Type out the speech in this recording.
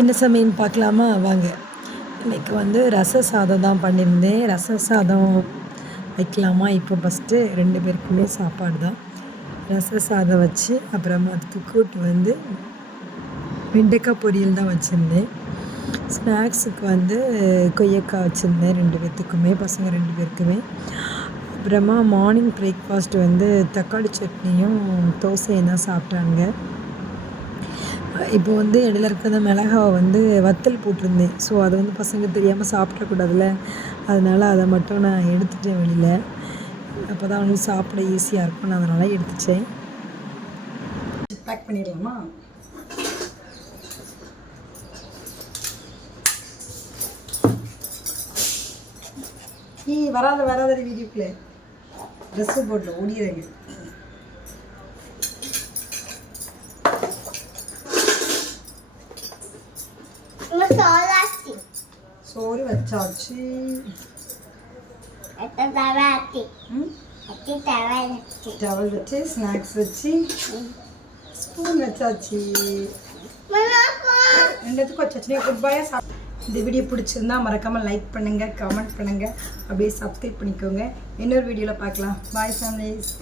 என்ன சமையல்னு பார்க்கலாமா வாங்க. இன்றைக்கி வந்து ரச சாதம் தான் பண்ணியிருந்தேன். ரச சாதம் வைக்கலாமா? இப்போ ஃபஸ்ட்டு 2 பேருக்குமே சாப்பாடு தான். ரச சாதம் வச்சு அப்புறமா அதுக்கு கூட்டு வந்து வெண்டைக்காய் பொரியல் தான் வச்சுருந்தேன். ஸ்நாக்ஸுக்கு வந்து கொய்யக்காய் வச்சுருந்தேன் 2 பேர்த்துக்குமே, பசங்க 2 பேருக்குமே. அப்புறமா மார்னிங் பிரேக்ஃபாஸ்ட் வந்து தக்காளி சட்னியும் தோசையும் தான் சாப்பிட்டாங்க. இப்போ வந்து இடையில இருக்கிற மிளகாவை வந்து வத்தல் போட்டிருந்தேன். ஸோ அதை வந்து பசங்க தெரியாமல் சாப்பிடக்கூடாதுல்ல, அதனால் அதை மட்டும் நான் எடுத்துட்டேன் வெளியில். அப்போ தான் அவங்களுக்கு சாப்பிட ஈஸியாக இருக்கும், நான் அதனால் எடுத்துட்டேன். பேக் பண்ணிடலாமா? வராத வீடியோக்குள்ளே ட்ரெஸ்ஸு போடல ஓடிடுங்க. சோறு வச்சாச்சு, டவல் வச்சு, ஸ்நாக்ஸ் வச்சு, ஸ்பூன் வச்சாச்சு, ரெண்டுத்துக்கும் வச்சாச்சு. குட் பாயாக இந்த வீடியோ பிடிச்சிருந்தா மறக்காமல் லைக் பண்ணுங்கள், கமெண்ட் பண்ணுங்கள், அப்படியே சப்ஸ்கிரைப் பண்ணிக்கோங்க. இன்னொரு வீடியோவில் பார்க்கலாம். பாய் ஃபேமிலிஸ்.